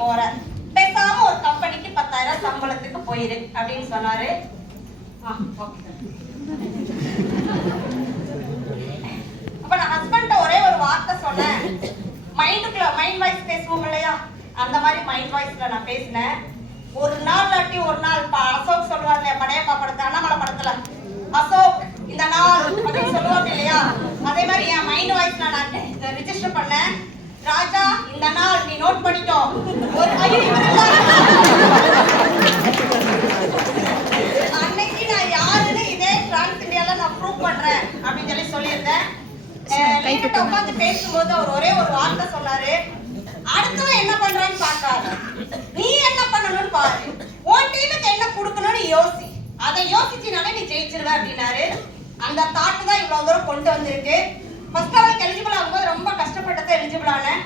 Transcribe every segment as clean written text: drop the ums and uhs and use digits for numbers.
போற, பேசாம ஒரு கம்பெனிக்கு 10,000 சம்பளத்துக்கு போயிரு அப்படின்னு சொன்னாரு. அப்ப நான் ஹஸ்பண்ட் ஒரே ஒரு வார்த்தை சொன்னேன். மைண்ட் வாய்ஸ் பேசுவோம் இல்லையா, அந்த மாதிரி மைண்ட் வாய்ஸ்ல நான் பேசினேன். ஒரு நாள் இல்லாட்டி ஒரு நாள் அசோக் சொல்லுவாங்க படையப்பா படத்தை, அண்ணாமலை படத்துல அசோக் இந்த நாள் அப்படின்னு சொல்லுவாங்க இல்லையா, அதே மாதிரி என் மைண்ட் வாய்ஸ்ல நான் ரிஜிஸ்டர் பண்ணேன். ராஜா இந்த நாள் நீ நோட் பண்ணிக்கோ. ஒரு அன்னைக்கு நான் யாருன்னு இதே பிரான்ஸ் இந்தியால நான் ப்ரூவ் பண்றேன் அப்படின்னு சொல்லி சொல்லியிருந்தேன். உட்காந்து பேசும்போது அவர் ஒரே ஒரு வார்த்தை சொன்னாரு, அடுத்தவன் என்ன பண்றான்னு பார்க்காத, நீ என்ன பண்ணணும்னு பாரு, உன் டீமுக்கு என்ன கொடுக்கணும்னு யோசி, அதை யோசிச்சினாலே நீ ஜெயிச்சிருவ அப்படின்னாரு. அந்த தாட்டு தான் இவ்வளவு தூரம் கொண்டு வந்திருக்கு. ஃபர்ஸ்ட் லெவலுக்கு எலிஜிபிள் ஆகும்போது ரொம்ப கஷ்டப்பட்டது எலிஜிபிள் ஆனேன்.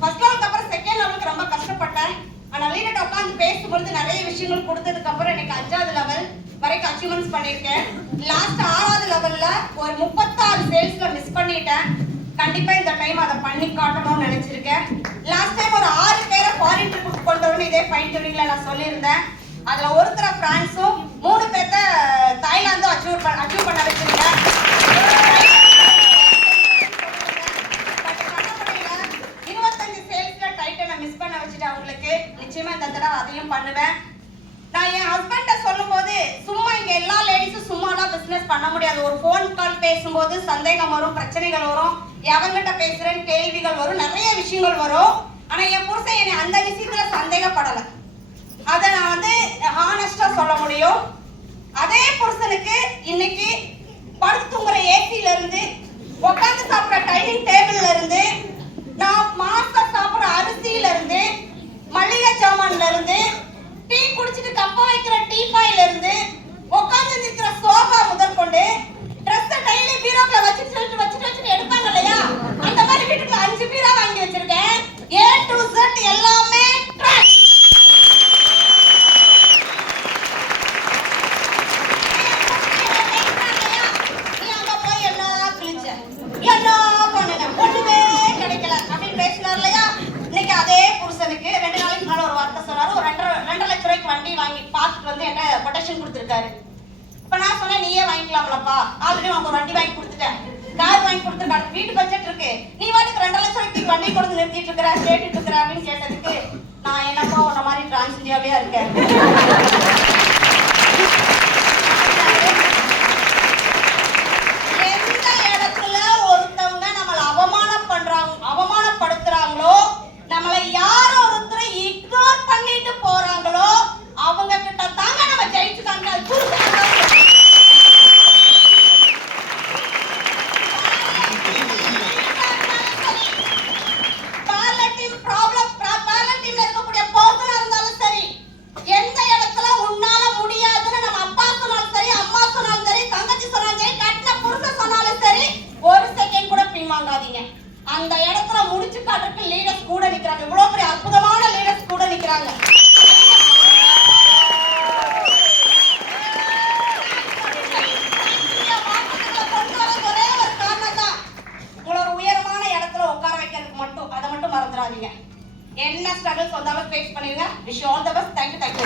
ஃபர்ஸ்ட் லெவலுக்கு அப்புறம் செகண்ட் லெவலுக்கு ரொம்ப கஷ்டப்பட்டேன். ஆனா லீடர்ட்ட உட்காந்து பேசும்போது நிறைய விஷயங்கள் கொடுத்ததுக்கு அப்புறம் எனக்கு 5வது லெவல் வரைக்கும் அச்சீவ்மெண்ட்ஸ் பண்ணிருக்கேன். லாஸ்ட் 6வது லெவல்ல ஒரு 36 சேல்ஸ்ல மிஸ் பண்ணிட்டேன். கண்டிப்பா இந்த டைம் அதை பண்ணி காட்டணும்னு நினைச்சிருக்கேன். லாஸ்ட் டைம் ஒரு 6 பேரை ஃபாரின் ட்ரிப்புக்கு கொண்டு வரணும் இதே ஃபைன் டியூனிங்ல நான் சொல்லியிருந்தேன். அதுல ஒருத்தர பிரான்ஸும் 3 பேர்த்த தாய்லாந்தும் அச்சீவ் பண்ண வச்சிருக்கேன். 25 சேல்ஸ்ல டைட்டனை மிஸ் பண்ண வச்சுட்டு அவங்களுக்கு நிச்சயமா இந்த தடவை அதையும் பண்ணுவேன். நான் என் ஹஸ்பண்ட சொல்லும் போது சும்மா இங்க எல்லா லேடிஸும் சும்மாலாம் பிசினஸ் பண்ண முடியாது. ஒரு போன் கால் பேசும்போது சந்தேகம் வரும், பிரச்சனைகள் வரும், எவங்கிட்ட பேசுறேன்னு கேள்விகள் வரும், நிறைய விஷயங்கள் வரும். ஆனா என் புருஷன் என்னை அந்த விஷயத்துல சந்தேகப்படல. அதை நான் வந்து ஹானஸ்டா சொல்ல முடியும். அதே புருஷனுக்கு இன்னைக்கு படுத்து தூங்குற ஏசில இருந்து, உட்காந்து சாப்பிடுற டைனிங் டேபிள்ல இருந்து, நான் மாசம் சாப்பிடுற அரிசியில இருந்து, மளிகை சாமான்ல இருந்து, டீ குடிச்சிட்டு கப்ப வைக்கிற டீபாயில இருந்து, உட்கார்ந்து இருக்கிற சோஃபா முதல் கொண்டு ட்ரெஸ் டெய்லி பீரோக்குள்ள வச்சிட்டு எடுப்பாங்க இல்லையா, அந்த மாதிரி வீட்டுக்கு 5 பீரோ வாங்கி வச்சிருக்கேன். A to Z எல்லாமே ட்ராக். நீ அங்க போய் என்ன கிழிச்ச, என்ன பண்ணுங்க, ஒண்ணுமே கிடைக்கல அப்படின்னு பேசினார் இல்லையா. இன்னைக்கு அதே புருஷனுக்கு 2 நாளைக்கு முன்னால ஒரு வார்த்தை சொன்னாரு. ஒரு 2.5 லட்சம் ரூபாய்க்கு வண்டி வாங்கி பார்த்துட்டு வந்து என்ன கொட்டேஷன் கொடுத்துருக்காரு. இப்ப நான் சொன்னேன் நீயே வாங்கிக்கலாம்லப்பா, ஆல்ரெடி உனக்கு ஒரு வண்டி வாங்கி கொடுத்துட்டேன், கார் வாங்கி கொடுத்துருக்காரு, வீட்டு பட்ஜெட் இருக்கு, நீ வாட்டுக்கு 2.5 லட்சம் ரூபாய்க்கு வண்டி கொடுத்து நிறுத்திட்டு இருக்கிற, கேட்டுட்டு இருக்கிற அப்படின்னு கேட்டதுக்கு நான் என்னப்பா உன்ன மாதிரி டிரான்ஸ் இந்தியாவே இருக்கேன். எந்த இடத்துல ஒருத்தவங்க நம்மளை அவமானப்படுத்துறாங்களோ, நம்மளை யாரோ ஒருத்தரை இக்னோர் பண்ணிட்டு போறாங்களோ அவங்க கிட்ட தாங்க நம்ம ஜெயிச்சுட்டாங்க. இருக்கக்கூடிய பர்சனா இருந்தாலும் சரி, எந்த இடத்துல உன்னால முடியாதுன்னு நம்ம அப்பா சொன்னாலும் சரி, அம்மா சொன்னாலும் சரி, தங்கச்சி சொன்னாலும் சரி, கட்டின புருஷன் சொன்னாலும் சரி, ஒரு செகண்ட் கூட பின்வாங்காதீங்க. அந்த இடத்துல முடிச்சு காட்டுறதுக்கு லீடர்ஸ் கூட நிக்கிறாங்க. இவ்வளவு பெரிய அற்புதமான லீடர்ஸ் கூட நிக்கிறாங்க. ஒரே ஒரு காரணம் தான், உங்களோட உயரமான இடத்துல உட்கார வைக்கிறதுக்கு மட்டும். அதை மட்டும் மறந்துடாதீங்க. என்ன ஸ்ட்ரகிள்ஸ் வந்தாலும் ஃபேஸ் பண்ணிருங்க. Wish you all the best. Thank you.